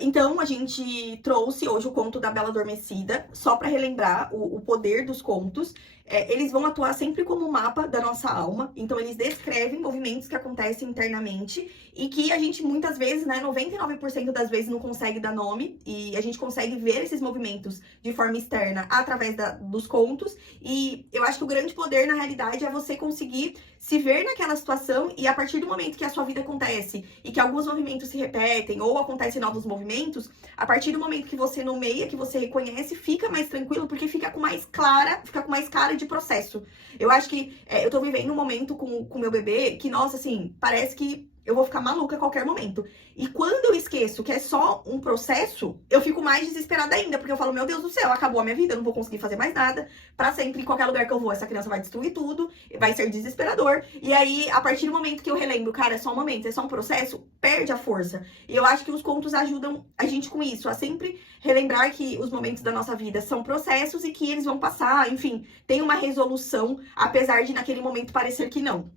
Então, a gente trouxe hoje o conto da Bela Adormecida, só para relembrar o poder dos contos. Eles vão atuar sempre como um mapa da nossa alma, então eles descrevem movimentos que acontecem internamente e que a gente muitas vezes, né, 99% das vezes não consegue dar nome, e a gente consegue ver esses movimentos de forma externa através dos contos. E eu acho que o grande poder, na realidade, é você conseguir se ver naquela situação, e a partir do momento que a sua vida acontece e que alguns movimentos se repetem ou acontecem novos movimentos, a partir do momento que você nomeia, que você reconhece, fica mais tranquilo, porque fica com mais cara de processo. Eu acho que eu tô vivendo um momento com meu bebê que, nossa, assim, parece que eu vou ficar maluca a qualquer momento. E quando eu esqueço que é só um processo, eu fico mais desesperada ainda, porque eu falo, meu Deus do céu, acabou a minha vida, eu não vou conseguir fazer mais nada. Pra sempre, em qualquer lugar que eu vou, essa criança vai destruir tudo, vai ser desesperador. E aí, a partir do momento que eu relembro, cara, é só um momento, é só um processo, perde a força. E eu acho que os contos ajudam a gente com isso, a sempre relembrar que os momentos da nossa vida são processos e que eles vão passar, enfim, tem uma resolução, apesar de naquele momento parecer que não.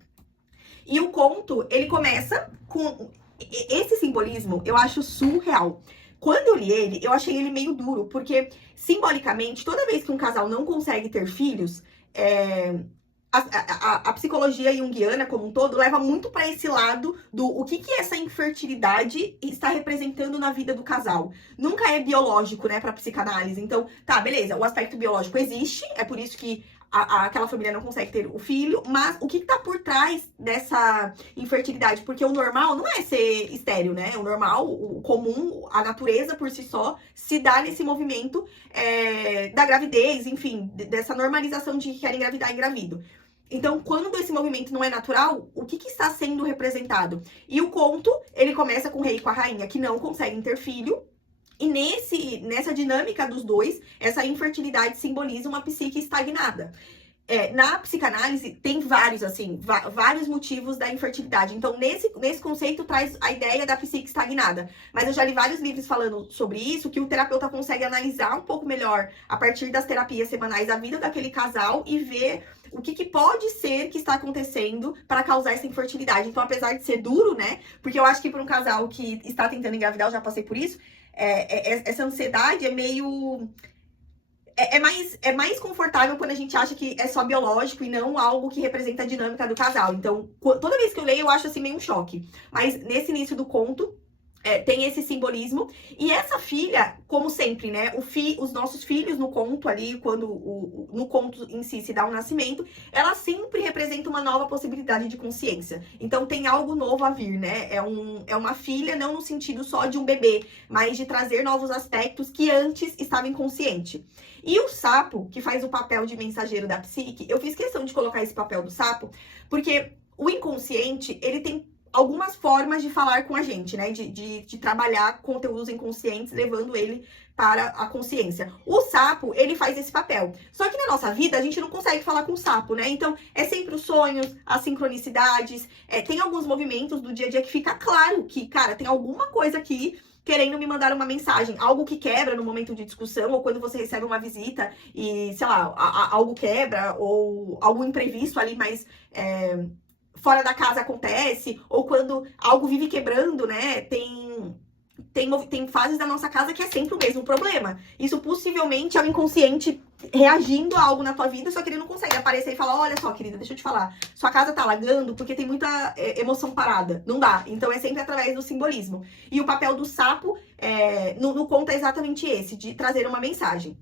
E o conto, ele começa com esse simbolismo, eu acho surreal. Quando eu li ele, eu achei ele meio duro, porque simbolicamente, toda vez que um casal não consegue ter filhos, a psicologia junguiana como um todo leva muito para esse lado do o que essa infertilidade está representando na vida do casal. Nunca é biológico, né, para psicanálise. Então, tá, beleza, o aspecto biológico existe, é por isso que aquela família não consegue ter o filho, mas o que tá por trás dessa infertilidade? Porque o normal não é ser estéril, né? O normal, o comum, a natureza por si só, se dá nesse movimento da gravidez, enfim, dessa normalização de que quer engravidar, engravido. Então, quando esse movimento não é natural, o que está sendo representado? E o conto, ele começa com o rei e com a rainha que não conseguem ter filho. E nessa dinâmica dos dois, essa infertilidade simboliza uma psique estagnada. Na psicanálise, tem vários, assim, vários motivos da infertilidade. Então, nesse conceito, traz a ideia da psique estagnada. Mas eu já li vários livros falando sobre isso, que o terapeuta consegue analisar um pouco melhor, a partir das terapias semanais, a vida daquele casal e ver o que pode ser que está acontecendo para causar essa infertilidade. Então, apesar de ser duro, né? Porque eu acho que para um casal que está tentando engravidar, eu já passei por isso, essa ansiedade é meio... É mais confortável quando a gente acha que é só biológico e não algo que representa a dinâmica do casal. Então, toda vez que eu leio, eu acho assim meio um choque. Mas nesse início do conto, tem esse simbolismo. E essa filha, como sempre, né? Os nossos filhos no conto ali, quando no conto em si se dá um nascimento, ela sempre representa uma nova possibilidade de consciência. Então tem algo novo a vir, né? É uma filha, não no sentido só de um bebê, mas de trazer novos aspectos que antes estavam inconsciente. E o sapo, que faz o papel de mensageiro da psique, eu fiz questão de colocar esse papel do sapo, porque o inconsciente, ele tem algumas formas de falar com a gente, né? De trabalhar conteúdos inconscientes, levando ele para a consciência. O sapo, ele faz esse papel. Só que na nossa vida, a gente não consegue falar com o sapo, né? Então, é sempre os sonhos, as sincronicidades. Tem alguns movimentos do dia a dia que fica claro que, cara, tem alguma coisa aqui querendo me mandar uma mensagem. Algo que quebra no momento de discussão, ou quando você recebe uma visita e, sei lá, algo quebra, ou algo imprevisto ali, mas... fora da casa acontece, ou quando algo vive quebrando, né? Tem fases da nossa casa que é sempre o mesmo problema. Isso possivelmente é o inconsciente reagindo a algo na tua vida, só que ele não consegue aparecer e falar, olha só, querida, deixa eu te falar, sua casa tá alagando porque tem muita emoção parada. Não dá. Então é sempre através do simbolismo. E o papel do sapo no conto é exatamente esse, de trazer uma mensagem.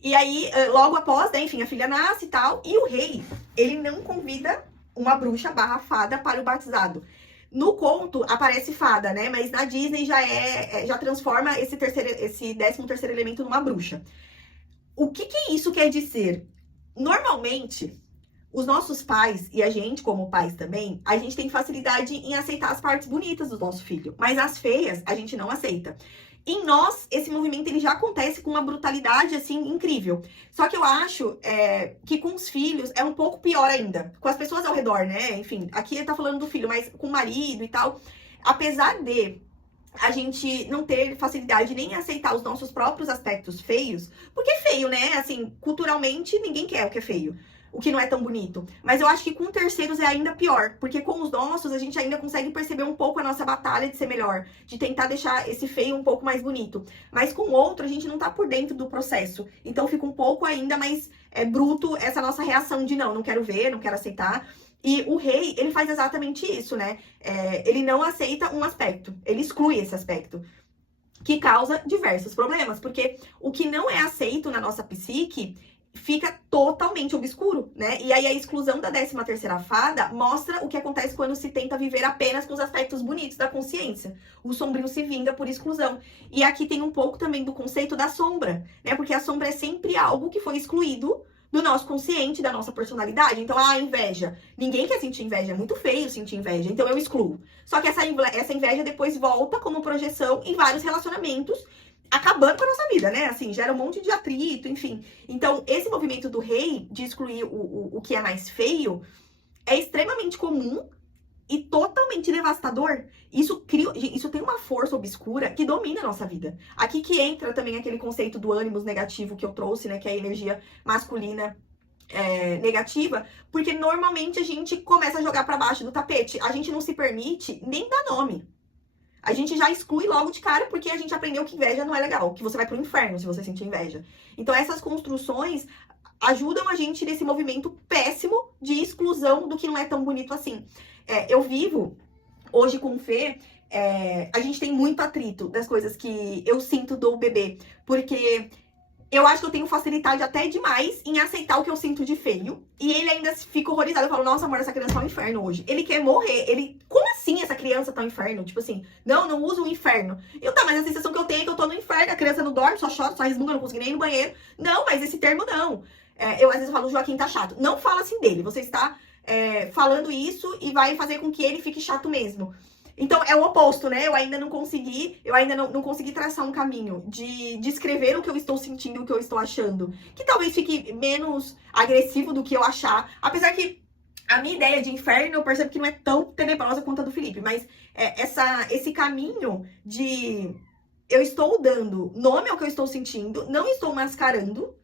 E aí, logo após, né, enfim, a filha nasce e tal, e o rei, ele não convida uma bruxa / fada para o batizado. No conto aparece fada, né? Mas na Disney já transforma esse 13º elemento numa bruxa. O que isso quer dizer? Normalmente, os nossos pais, e a gente como pais também, a gente tem facilidade em aceitar as partes bonitas do nosso filho. Mas as feias, a gente não aceita. Em nós, esse movimento ele já acontece com uma brutalidade, assim, incrível. Só que eu acho que com os filhos é um pouco pior ainda. Com as pessoas ao redor, né? Enfim, aqui ele tá falando do filho, mas com o marido e tal. Apesar de a gente não ter facilidade nem em aceitar os nossos próprios aspectos feios. Porque é feio, né? Assim, culturalmente, ninguém quer o que é feio. o que não é tão bonito. Mas eu acho que com terceiros é ainda pior, porque com os nossos a gente ainda consegue perceber um pouco a nossa batalha de ser melhor, de tentar deixar esse feio um pouco mais bonito. Mas com o outro a gente não tá por dentro do processo, então fica um pouco ainda mais bruto essa nossa reação de não quero ver, não quero aceitar. E o rei, ele faz exatamente isso, né? Ele não aceita um aspecto, ele exclui esse aspecto, que causa diversos problemas, porque o que não é aceito na nossa psique fica totalmente obscuro, né? E aí a exclusão da 13ª fada mostra o que acontece quando se tenta viver apenas com os aspectos bonitos da consciência. O sombrio se vinga por exclusão. E aqui tem um pouco também do conceito da sombra, né? Porque a sombra é sempre algo que foi excluído do nosso consciente, da nossa personalidade. Então, inveja. Ninguém quer sentir inveja, é muito feio sentir inveja, então eu excluo. Só que essa inveja depois volta como projeção em vários relacionamentos, acabando com a nossa vida, né? Assim, gera um monte de atrito, enfim. Então, esse movimento do rei de excluir o que é mais feio é extremamente comum e totalmente devastador. Isso tem uma força obscura que domina a nossa vida. Aqui que entra também aquele conceito do ânimos negativo que eu trouxe, né? Que é a energia masculina negativa, porque normalmente a gente começa a jogar pra baixo do tapete. A gente não se permite nem dar nome. A gente já exclui logo de cara porque a gente aprendeu que inveja não é legal, que você vai pro inferno se você sentir inveja. Então essas construções ajudam a gente nesse movimento péssimo de exclusão do que não é tão bonito assim. Eu vivo hoje com o Fê, a gente tem muito atrito das coisas que eu sinto do bebê, porque eu acho que eu tenho facilidade até demais em aceitar o que eu sinto de feio. E ele ainda fica horrorizado. Eu falo, nossa, amor, essa criança tá um inferno hoje. Ele quer morrer. Como assim essa criança tá um inferno? Tipo assim, não usa o inferno. Mas a sensação que eu tenho é que eu tô no inferno. A criança não dorme, só chora, só resmunga, não consigo nem ir no banheiro. Não, mas esse termo não. Eu às vezes falo, o Joaquim tá chato. Não fala assim dele. Você está falando isso e vai fazer com que ele fique chato mesmo. Então, é o oposto, né? Eu ainda não consegui traçar um caminho de descrever o que eu estou sentindo, o que eu estou achando. Que talvez fique menos agressivo do que eu achar. Apesar que a minha ideia de inferno, eu percebo que não é tão tenebrosa quanto a do Felipe. Mas esse caminho de eu estou dando nome ao que eu estou sentindo, não estou mascarando.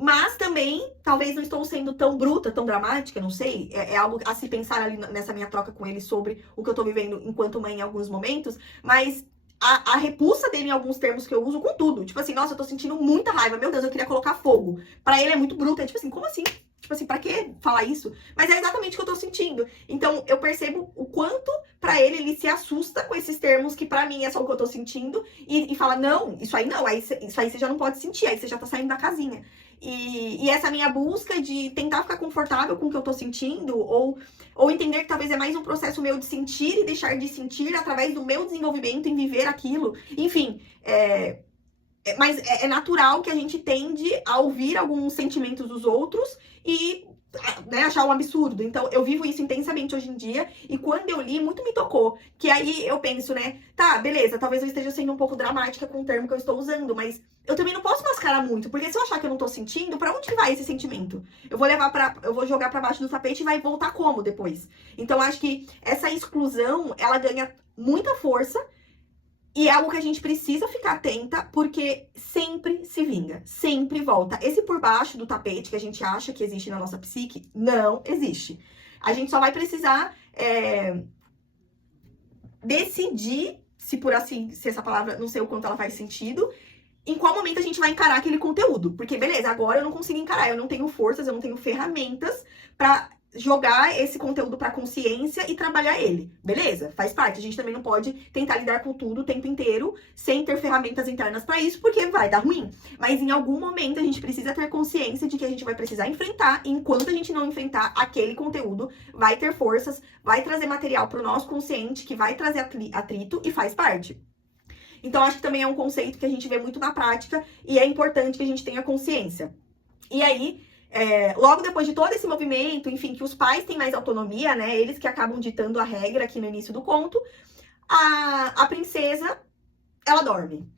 Mas também, talvez não estou sendo tão bruta, tão dramática, não sei. É algo a se pensar ali nessa minha troca com ele sobre o que eu tô vivendo enquanto mãe em alguns momentos. Mas a repulsa dele em alguns termos que eu uso com tudo. Tipo assim, nossa, eu tô sentindo muita raiva. Meu Deus, eu queria colocar fogo. Pra ele é muito bruto. É tipo assim, como assim? Tipo assim, pra que falar isso? Mas é exatamente o que eu tô sentindo. Então, eu percebo o quanto, pra ele se assusta com esses termos que pra mim é só o que eu tô sentindo. E fala, não, isso aí não. Isso aí você já não pode sentir. Aí você já tá saindo da casinha. E essa minha busca de tentar ficar confortável com o que eu tô sentindo, ou entender que talvez é mais um processo meu de sentir e deixar de sentir através do meu desenvolvimento em viver aquilo. Enfim, mas é natural que a gente tende a ouvir alguns sentimentos dos outros e achar um absurdo. Então, eu vivo isso intensamente hoje em dia. E quando eu li, muito me tocou. Que aí eu penso, né? Tá, beleza, talvez eu esteja sendo um pouco dramática com o termo que eu estou usando, mas eu também não posso mascarar muito. Porque se eu achar que eu não tô sentindo, pra onde que vai esse sentimento? Eu vou jogar pra baixo do tapete e vai voltar como depois? Então, acho que essa exclusão, ela ganha muita força. E é algo que a gente precisa ficar atenta, porque sempre se vinga, sempre volta. Esse por baixo do tapete que a gente acha que existe na nossa psique, não existe. A gente só vai precisar decidir, se essa palavra, não sei o quanto ela faz sentido, em qual momento a gente vai encarar aquele conteúdo. Porque, beleza, agora eu não consigo encarar, eu não tenho forças, eu não tenho ferramentas pra jogar esse conteúdo pra consciência e trabalhar ele. Beleza? Faz parte. A gente também não pode tentar lidar com tudo o tempo inteiro sem ter ferramentas internas pra isso, porque vai dar ruim. Mas em algum momento a gente precisa ter consciência de que a gente vai precisar enfrentar, e enquanto a gente não enfrentar aquele conteúdo, vai ter forças, vai trazer material pro nosso consciente, que vai trazer atrito e faz parte. Então, acho que também é um conceito que a gente vê muito na prática e é importante que a gente tenha consciência. E aí, logo depois de todo esse movimento, enfim, que os pais têm mais autonomia, né? Eles que acabam ditando a regra aqui no início do conto, a princesa, ela dorme.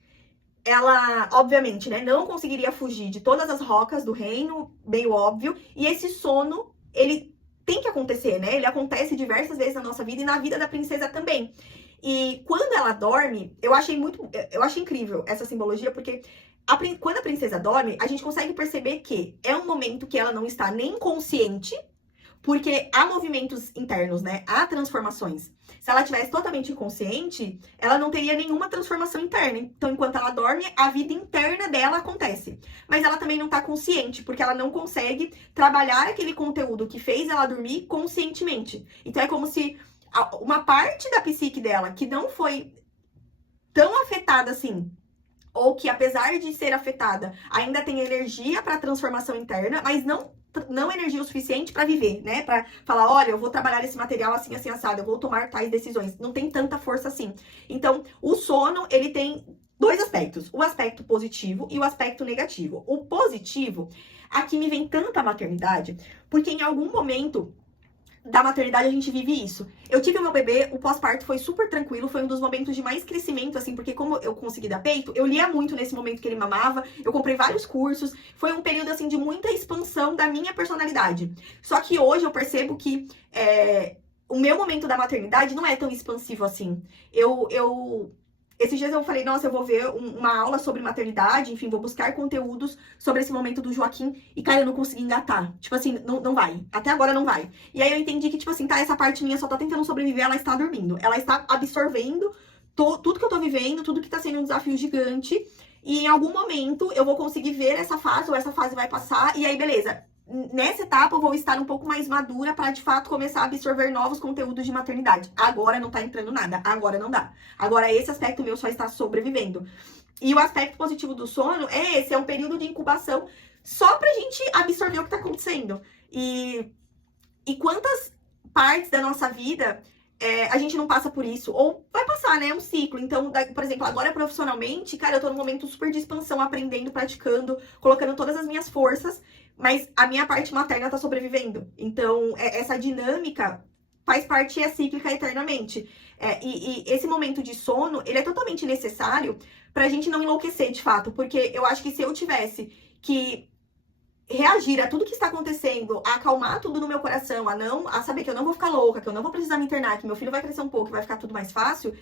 Ela, obviamente, né, não conseguiria fugir de todas as rocas do reino, meio óbvio, e esse sono, ele tem que acontecer, né? Ele acontece diversas vezes na nossa vida e na vida da princesa também. E quando ela dorme, eu achei incrível essa simbologia, porque Quando a princesa dorme, a gente consegue perceber que é um momento que ela não está nem consciente, porque há movimentos internos, né? Há transformações. Se ela tivesse totalmente inconsciente, ela não teria nenhuma transformação interna. Então, enquanto ela dorme, a vida interna dela acontece. Mas ela também não tá consciente, porque ela não consegue trabalhar aquele conteúdo que fez ela dormir conscientemente. Então, é como se uma parte da psique dela, que não foi tão afetada assim, ou que apesar de ser afetada, ainda tem energia para transformação interna, mas não energia o suficiente para viver, né? Para falar, olha, eu vou trabalhar esse material assim, assim, assado, eu vou tomar tais decisões. Não tem tanta força assim. Então, o sono, ele tem dois aspectos. O aspecto positivo e o aspecto negativo. O positivo, aqui me vem tanta maternidade, porque em algum momento da maternidade a gente vive isso. Eu tive o meu bebê, o pós-parto foi super tranquilo, foi um dos momentos de mais crescimento, assim, porque como eu consegui dar peito, eu lia muito nesse momento que ele mamava, eu comprei vários cursos, foi um período, assim, de muita expansão da minha personalidade. Só que hoje eu percebo que o meu momento da maternidade não é tão expansivo assim. Esses dias eu falei, nossa, eu vou ver uma aula sobre maternidade, enfim, vou buscar conteúdos sobre esse momento do Joaquim. E, cara, eu não consegui engatar. Tipo assim, não vai. Até agora não vai. E aí eu entendi que, tipo assim, tá, essa parte minha só tá tentando sobreviver, ela está dormindo. Ela está absorvendo tudo que eu tô vivendo, tudo que tá sendo um desafio gigante. E em algum momento eu vou conseguir ver essa fase, ou essa fase vai passar, e aí, beleza. Nessa etapa eu vou estar um pouco mais madura para de fato começar a absorver novos conteúdos de maternidade. Agora não tá entrando nada, agora não dá. Agora esse aspecto meu só está sobrevivendo. E o aspecto positivo do sono é esse, é um período de incubação só pra gente absorver o que tá acontecendo. E quantas partes da nossa vida a gente não passa por isso, ou vai passar, né? É um ciclo. Então, por exemplo, agora profissionalmente, cara, eu tô num momento super de expansão, aprendendo, praticando, colocando todas as minhas forças, mas a minha parte materna tá sobrevivendo. Então, essa dinâmica faz parte e é cíclica eternamente. E esse momento de sono, ele é totalmente necessário pra gente não enlouquecer, de fato, porque eu acho que se eu tivesse que reagir a tudo que está acontecendo, a acalmar tudo no meu coração, a saber que eu não vou ficar louca, que eu não vou precisar me internar, que meu filho vai crescer um pouco e vai ficar tudo mais fácil,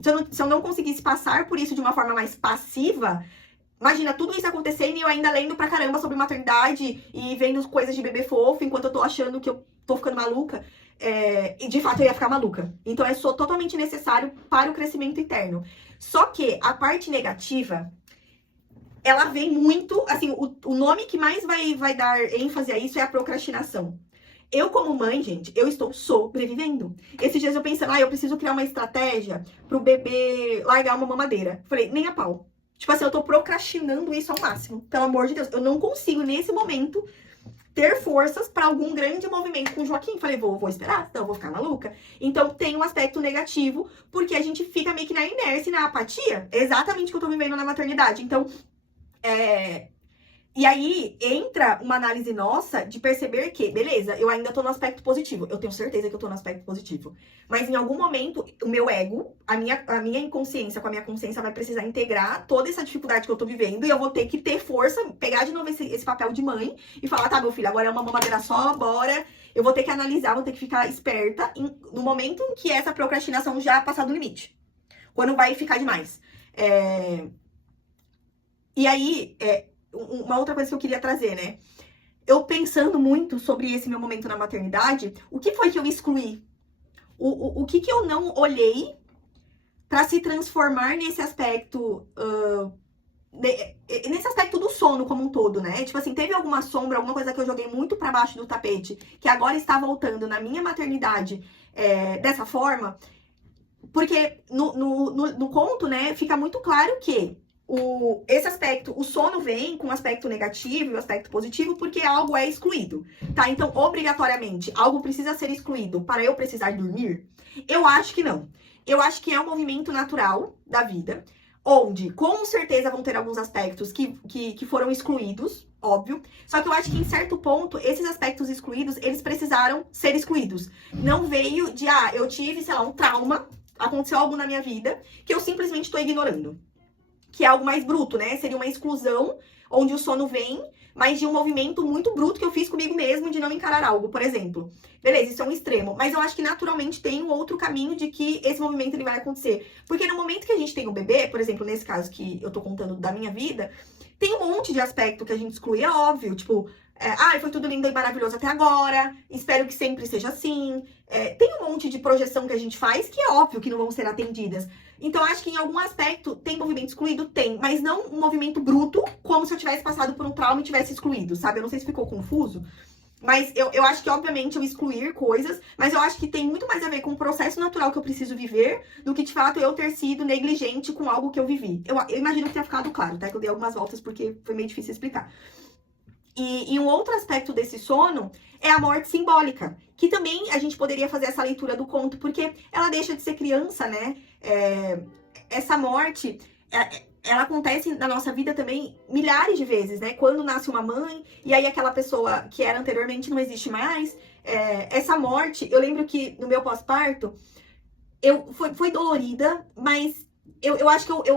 se eu não conseguisse passar por isso de uma forma mais passiva, imagina tudo isso acontecendo e eu ainda lendo pra caramba sobre maternidade e vendo coisas de bebê fofo, enquanto eu tô achando que eu tô ficando maluca, e de fato eu ia ficar maluca. Então é totalmente necessário para o crescimento interno. Só que a parte negativa, ela vem muito, assim, o nome que mais vai dar ênfase a isso é a procrastinação. Eu, como mãe, gente, eu estou sobrevivendo. Esses dias eu pensando, eu preciso criar uma estratégia pro bebê largar uma mamadeira. Falei, nem a pau. Tipo assim, eu tô procrastinando isso ao máximo. Pelo amor de Deus, eu não consigo, nesse momento, ter forças para algum grande movimento com o Joaquim. Falei, vou esperar, então eu vou ficar maluca. Então tem um aspecto negativo, porque a gente fica meio que na inércia e na apatia. Exatamente o que eu tô vivendo na maternidade. Então, e aí entra uma análise nossa de perceber que, beleza, eu ainda tô no aspecto positivo. Eu tenho certeza que eu tô no aspecto positivo. Mas em algum momento, o meu ego, a minha inconsciência com a minha consciência vai precisar integrar toda essa dificuldade que eu tô vivendo. E eu vou ter que ter força, pegar de novo esse papel de mãe e falar, tá, meu filho, agora é uma mamadeira só, bora. Eu vou ter que analisar, vou ter que ficar esperta no momento em que essa procrastinação já passar do limite. Quando vai ficar demais. E aí, uma outra coisa que eu queria trazer, né? Eu pensando muito sobre esse meu momento na maternidade, o que foi que eu excluí? O que eu não olhei para se transformar nesse aspecto, nesse aspecto do sono como um todo, né? Tipo assim, teve alguma sombra, alguma coisa que eu joguei muito para baixo do tapete, que agora está voltando na minha maternidade dessa forma, porque no conto, né, fica muito claro que esse aspecto, o sono vem com o aspecto negativo e o aspecto positivo porque algo é excluído, tá? Então, obrigatoriamente, algo precisa ser excluído para eu precisar dormir? Eu acho que não. Eu acho que é um movimento natural da vida, onde, com certeza, vão ter alguns aspectos que foram excluídos, óbvio. Só que eu acho que, em certo ponto, esses aspectos excluídos, eles precisaram ser excluídos. Não veio de, eu tive, sei lá, um trauma, aconteceu algo na minha vida, que eu simplesmente tô ignorando. que é algo mais bruto, né? Seria uma exclusão, onde o sono vem, mas de um movimento muito bruto que eu fiz comigo mesmo de não encarar algo, por exemplo. Beleza, isso é um extremo. Mas eu acho que naturalmente tem um outro caminho de que esse movimento ele vai acontecer. Porque no momento que a gente tem um bebê, por exemplo, nesse caso que eu tô contando da minha vida, tem um monte de aspecto que a gente exclui, é óbvio. Tipo, foi tudo lindo e maravilhoso até agora, espero que sempre seja assim. Tem um monte de projeção que a gente faz que é óbvio que não vão ser atendidas. Então, acho que em algum aspecto tem movimento excluído? Tem, mas não um movimento bruto, como se eu tivesse passado por um trauma e tivesse excluído, sabe? Eu não sei se ficou confuso, mas eu acho que, obviamente, eu excluir coisas, mas eu acho que tem muito mais a ver com o processo natural que eu preciso viver do que, de fato, eu ter sido negligente com algo que eu vivi. Eu imagino que tenha ficado claro, tá? Que eu dei algumas voltas porque foi meio difícil explicar. E um outro aspecto desse sono é a morte simbólica, que também a gente poderia fazer essa leitura do conto, porque ela deixa de ser criança, né? Essa morte, ela acontece na nossa vida também milhares de vezes, né? Quando nasce uma mãe, e aí aquela pessoa que era anteriormente não existe mais. Essa morte, eu lembro que no meu pós-parto, foi dolorida, mas eu acho que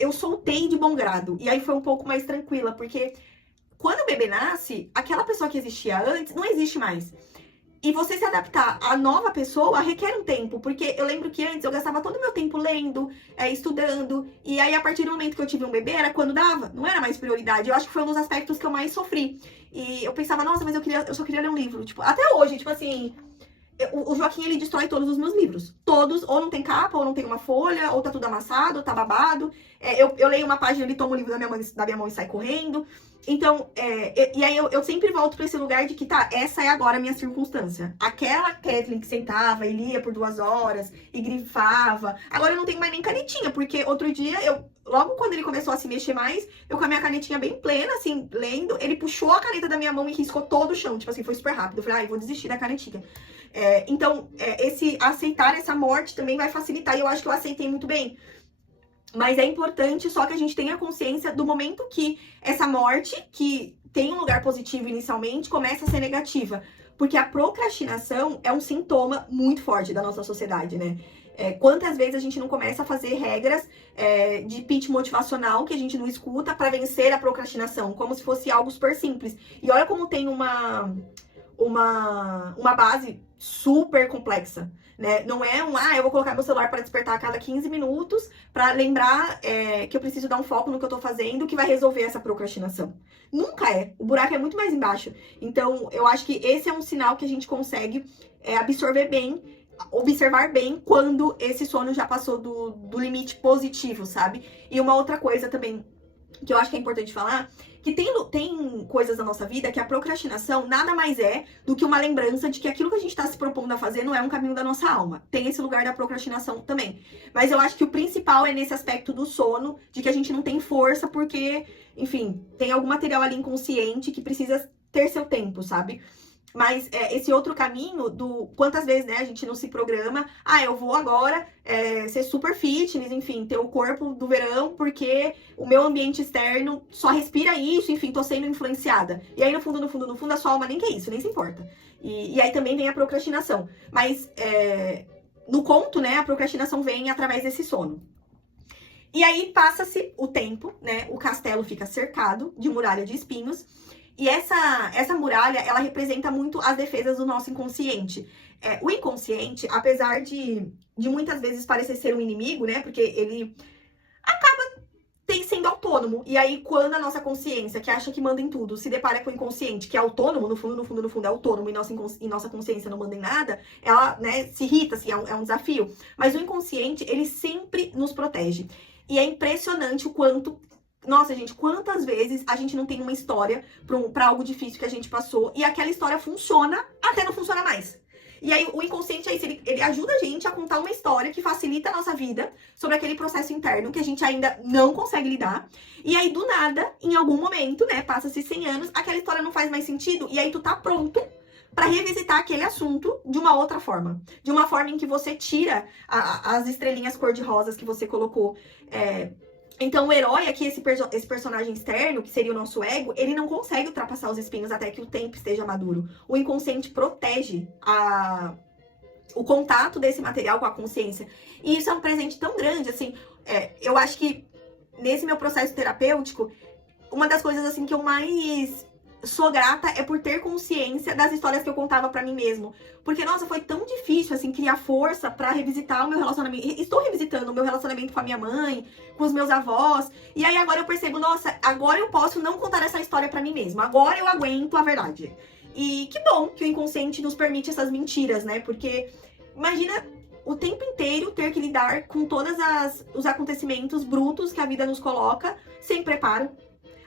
eu soltei de bom grado. E aí foi um pouco mais tranquila, porque quando o bebê nasce, aquela pessoa que existia antes não existe mais. E você se adaptar à nova pessoa requer um tempo, porque eu lembro que antes eu gastava todo o meu tempo lendo, estudando, e aí a partir do momento que eu tive um bebê era quando dava, não era mais prioridade. Eu acho que foi um dos aspectos que eu mais sofri. E eu pensava, nossa, mas eu só queria ler um livro. Tipo, até hoje, tipo assim, o Joaquim, ele destrói todos os meus livros. Todos, ou não tem capa, ou não tem uma folha, ou tá tudo amassado, ou tá babado. Eu leio uma página, ele toma o livro da minha mão e sai correndo. Então, e aí eu sempre volto pra esse lugar de que, tá, essa é agora a minha circunstância. Aquela Kathleen que sentava e lia por 2 horas e grifava. Agora eu não tenho mais nem canetinha, porque outro dia, logo quando ele começou a se mexer mais, eu com a minha canetinha bem plena, assim, lendo, ele puxou a caneta da minha mão e riscou todo o chão. Tipo assim, foi super rápido. Eu falei, eu vou desistir da canetinha. Então, esse aceitar essa morte também vai facilitar. E eu acho que eu aceitei muito bem. Mas é importante só que a gente tenha consciência do momento que essa morte, que tem um lugar positivo inicialmente, começa a ser negativa. Porque a procrastinação é um sintoma muito forte da nossa sociedade, né? Quantas vezes a gente não começa a fazer regras de pitch motivacional que a gente não escuta para vencer a procrastinação, como se fosse algo super simples. E olha como tem uma base super complexa, né? Não é eu vou colocar meu celular para despertar a cada 15 minutos para lembrar que eu preciso dar um foco no que eu tô fazendo, que vai resolver essa procrastinação. Nunca é. O buraco é muito mais embaixo. Então, eu acho que esse é um sinal que a gente consegue observar bem quando esse sono já passou do limite positivo, sabe? E uma outra coisa também que eu acho que é importante falar, que tem coisas na nossa vida que a procrastinação nada mais é do que uma lembrança de que aquilo que a gente está se propondo a fazer não é um caminho da nossa alma. Tem esse lugar da procrastinação também. Mas eu acho que o principal é nesse aspecto do sono, de que a gente não tem força porque, enfim, tem algum material ali inconsciente que precisa ter seu tempo, sabe? Mas esse outro caminho do quantas vezes, né, a gente não se programa, eu vou agora ser super fitness, enfim, ter o corpo do verão, porque o meu ambiente externo só respira isso, enfim, tô sendo influenciada. E aí, no fundo, a sua alma nem quer isso, nem se importa. E aí também vem a procrastinação. Mas no conto, né, a procrastinação vem através desse sono. E aí passa-se o tempo, né, o castelo fica cercado de muralha de espinhos. E essa muralha, ela representa muito as defesas do nosso inconsciente. O inconsciente, apesar de muitas vezes parecer ser um inimigo, né? Porque ele acaba sendo autônomo. E aí, quando a nossa consciência, que acha que manda em tudo, se depara com o inconsciente, que é autônomo, no fundo é autônomo, e nossa consciência não manda em nada, ela, né, se irrita, assim, é um desafio. Mas o inconsciente, ele sempre nos protege. E é impressionante o quanto... Nossa, gente, quantas vezes a gente não tem uma história pra algo difícil que a gente passou e aquela história funciona até não funciona mais. E aí o inconsciente é isso, ele ajuda a gente a contar uma história que facilita a nossa vida sobre aquele processo interno que a gente ainda não consegue lidar. E aí, do nada, em algum momento, né, passa-se 100 anos, aquela história não faz mais sentido e aí tu tá pronto pra revisitar aquele assunto de uma outra forma. De uma forma em que você tira as estrelinhas cor-de-rosas que você colocou. Então, o herói aqui, esse personagem externo, que seria o nosso ego, ele não consegue ultrapassar os espinhos até que o tempo esteja maduro. O inconsciente protege o contato desse material com a consciência. E isso é um presente tão grande, assim, eu acho que nesse meu processo terapêutico, uma das coisas, assim, que eu mais sou grata é por ter consciência das histórias que eu contava pra mim mesmo. Porque, nossa, foi tão difícil, assim, criar força pra revisitar o meu relacionamento. Estou revisitando o meu relacionamento com a minha mãe, com os meus avós. E aí agora eu percebo, nossa, agora eu posso não contar essa história pra mim mesma. Agora eu aguento a verdade. E que bom que o inconsciente nos permite essas mentiras, né? Porque imagina o tempo inteiro ter que lidar com todos os acontecimentos brutos que a vida nos coloca sem preparo.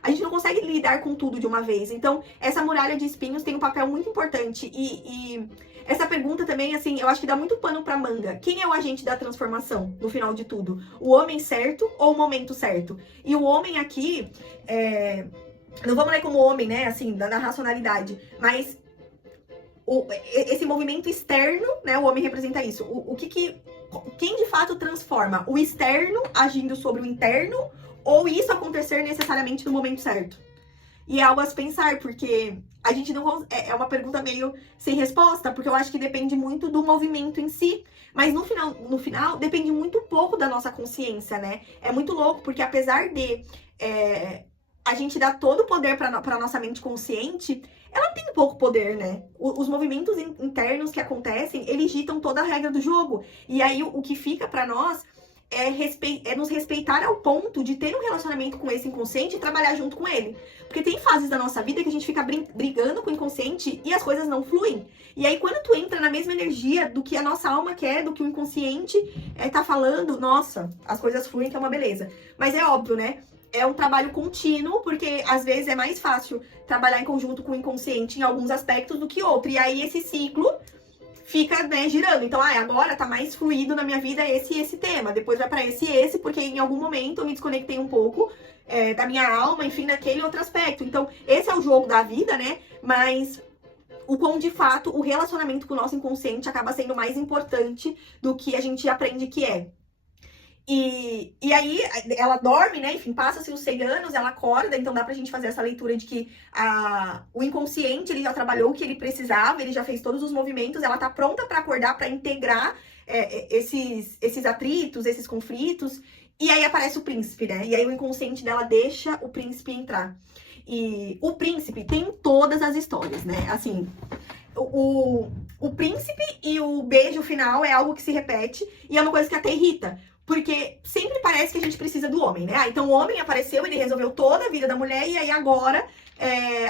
A gente não consegue lidar com tudo de uma vez. Então, essa muralha de espinhos tem um papel muito importante. E essa pergunta também, assim, eu acho que dá muito pano pra manga. Quem é o agente da transformação, no final de tudo? O homem certo ou o momento certo? E o homem aqui, não vamos ler como homem, né, assim, da racionalidade, mas esse movimento externo, né, o homem representa isso. Quem de fato transforma? O externo agindo sobre o interno, ou isso acontecer necessariamente no momento certo? E é algo a se pensar, porque a gente não... É uma pergunta meio sem resposta, porque eu acho que depende muito do movimento em si. Mas no final depende muito pouco da nossa consciência, né? É muito louco, porque apesar de a gente dar todo o poder pra nossa mente consciente, ela tem pouco poder, né? Os movimentos internos que acontecem, eles ditam toda a regra do jogo. E aí o que fica pra nós é nos respeitar ao ponto de ter um relacionamento com esse inconsciente e trabalhar junto com ele. Porque tem fases da nossa vida que a gente fica brigando com o inconsciente e as coisas não fluem. E aí, quando tu entra na mesma energia do que a nossa alma quer, do que o inconsciente tá falando, nossa, as coisas fluem, que é uma beleza. Mas é óbvio, né? É um trabalho contínuo, porque às vezes é mais fácil trabalhar em conjunto com o inconsciente em alguns aspectos do que outro. E aí, esse ciclo fica, né, girando. Então, agora tá mais fluido na minha vida esse tema. Depois vai pra esse, porque em algum momento eu me desconectei um pouco da minha alma, enfim, naquele outro aspecto. Então, esse é o jogo da vida, né? Mas o quão, de fato, o relacionamento com o nosso inconsciente acaba sendo mais importante do que a gente aprende que é. E aí, ela dorme, né? Enfim, passa-se os 100 anos, ela acorda, então dá pra gente fazer essa leitura de que o inconsciente, ele já trabalhou o que ele precisava, ele já fez todos os movimentos, ela tá pronta pra acordar, pra integrar esses atritos, esses conflitos, e aí aparece o príncipe, né? E aí o inconsciente dela deixa o príncipe entrar. E o príncipe tem todas as histórias, né? Assim, o príncipe e o beijo final é algo que se repete, e é uma coisa que até irrita. Porque sempre parece que a gente precisa do homem, né? Então o homem apareceu, ele resolveu toda a vida da mulher, e aí agora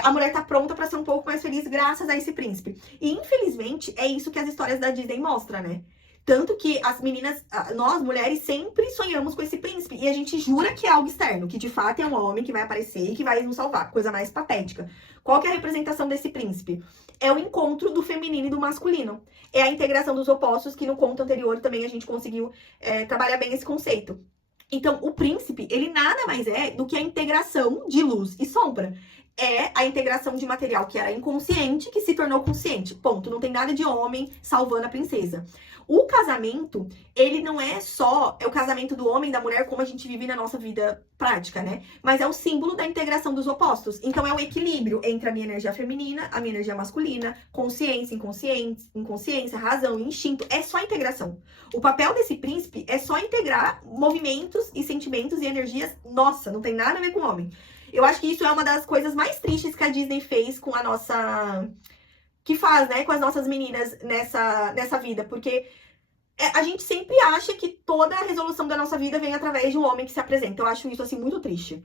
a mulher tá pronta pra ser um pouco mais feliz graças a esse príncipe. E infelizmente é isso que as histórias da Disney mostram, né? Tanto que as meninas, nós mulheres, sempre sonhamos com esse príncipe. E a gente jura que é algo externo, que de fato é um homem que vai aparecer e que vai nos salvar. Coisa mais patética. Qual que é a representação desse príncipe? É o encontro do feminino e do masculino. É a integração dos opostos, que no conto anterior também a gente conseguiu trabalhar bem esse conceito. Então, o príncipe, ele nada mais é do que a integração de luz e sombra. É a integração de material que era inconsciente, que se tornou consciente. Ponto. Não tem nada de homem salvando a princesa. O casamento, ele não é só o casamento do homem e da mulher como a gente vive na nossa vida prática, né? Mas é o símbolo da integração dos opostos. Então é o equilíbrio entre a minha energia feminina, a minha energia masculina, consciência, inconsciência, razão e instinto. É só integração. O papel desse príncipe é só integrar movimentos e sentimentos e energias. Nossa, não tem nada a ver com o homem. Eu acho que isso é uma das coisas mais tristes que a Disney fez com a nossa... que faz, né, com as nossas meninas nessa vida, porque a gente sempre acha que toda a resolução da nossa vida vem através de um homem que se apresenta. Eu acho isso, assim, muito triste.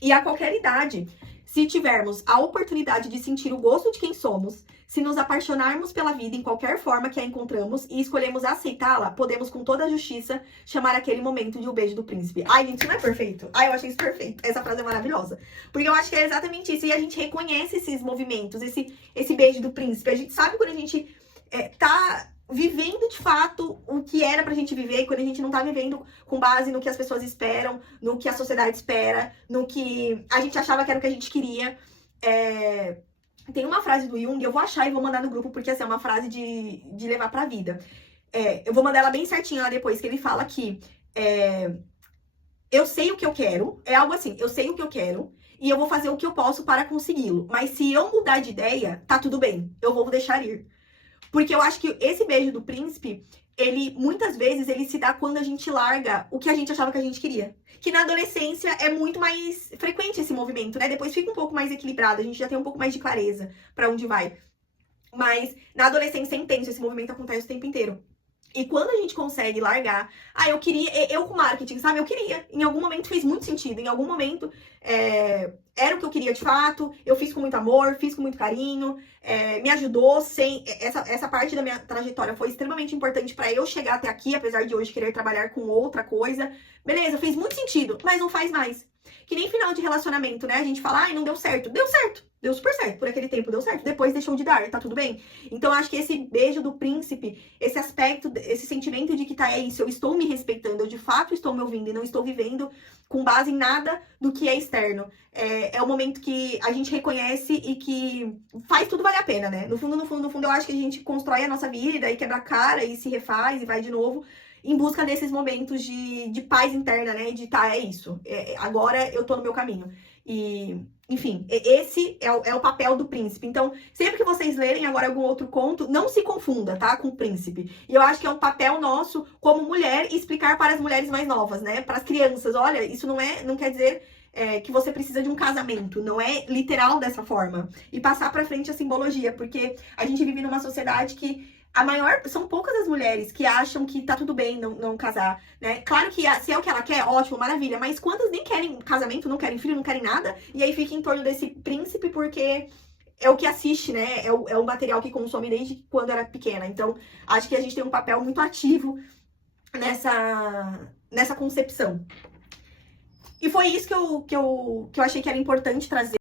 E a qualquer idade, se tivermos a oportunidade de sentir o gosto de quem somos, se nos apaixonarmos pela vida em qualquer forma que a encontramos e escolhemos aceitá-la, podemos com toda a justiça chamar aquele momento de o beijo do príncipe. Ai, gente, isso não é perfeito? Ai, eu achei isso perfeito. Essa frase é maravilhosa. Porque eu acho que é exatamente isso. E a gente reconhece esses movimentos, esse beijo do príncipe. A gente sabe quando a gente tá vivendo de fato o que era pra gente viver, quando a gente não tá vivendo com base no que as pessoas esperam, no que a sociedade espera, no que a gente achava que era o que a gente queria. Tem uma frase do Jung, eu vou achar e vou mandar no grupo, porque assim, é uma frase de levar pra vida. Eu vou mandar ela bem certinha lá depois, que ele fala que eu sei o que eu quero, é algo assim, eu sei o que eu quero, e eu vou fazer o que eu posso para consegui-lo. Mas se eu mudar de ideia, tá tudo bem, eu vou deixar ir. Porque eu acho que esse beijo do príncipe, ele, muitas vezes, ele se dá quando a gente larga o que a gente achava que a gente queria. Que na adolescência é muito mais frequente esse movimento, né? Depois fica um pouco mais equilibrado, a gente já tem um pouco mais de clareza pra onde vai. Mas na adolescência é intenso, esse movimento acontece o tempo inteiro. E quando a gente consegue largar, eu queria, eu com marketing, sabe? Eu queria, em algum momento fez muito sentido, em algum momento era o que eu queria de fato, eu fiz com muito amor, fiz com muito carinho, me ajudou, essa parte da minha trajetória foi extremamente importante pra eu chegar até aqui, apesar de hoje querer trabalhar com outra coisa. Beleza, fez muito sentido, mas não faz mais. Que nem final de relacionamento, né? A gente fala, não deu certo. Deu certo. Deu super certo. Por aquele tempo deu certo. Depois deixou de dar. Tá tudo bem? Então, acho que esse beijo do príncipe, esse aspecto, esse sentimento de que é isso. Eu estou me respeitando. Eu, de fato, estou me ouvindo. E não estou vivendo com base em nada do que é externo. É o momento que a gente reconhece e que faz tudo valer a pena, né? No fundo, eu acho que a gente constrói a nossa vida e daí quebra a cara e se refaz e vai de novo em busca desses momentos de paz interna, né? De é isso. Agora eu tô no meu caminho. E, enfim, esse é o papel do príncipe. Então, sempre que vocês lerem agora algum outro conto, não se confunda, tá? Com o príncipe. E eu acho que é um papel nosso, como mulher, explicar para as mulheres mais novas, né? Para as crianças. Olha, isso não quer dizer que você precisa de um casamento. Não é literal dessa forma. E passar pra frente a simbologia. Porque a gente vive numa sociedade que são poucas as mulheres que acham que tá tudo bem não casar, né? Claro que se é o que ela quer, ótimo, maravilha, mas quantas nem querem casamento, não querem filho, não querem nada, e aí fica em torno desse príncipe porque é o que assiste, né? É o material que consome desde quando era pequena. Então, acho que a gente tem um papel muito ativo nessa concepção. E foi isso que eu achei que era importante trazer.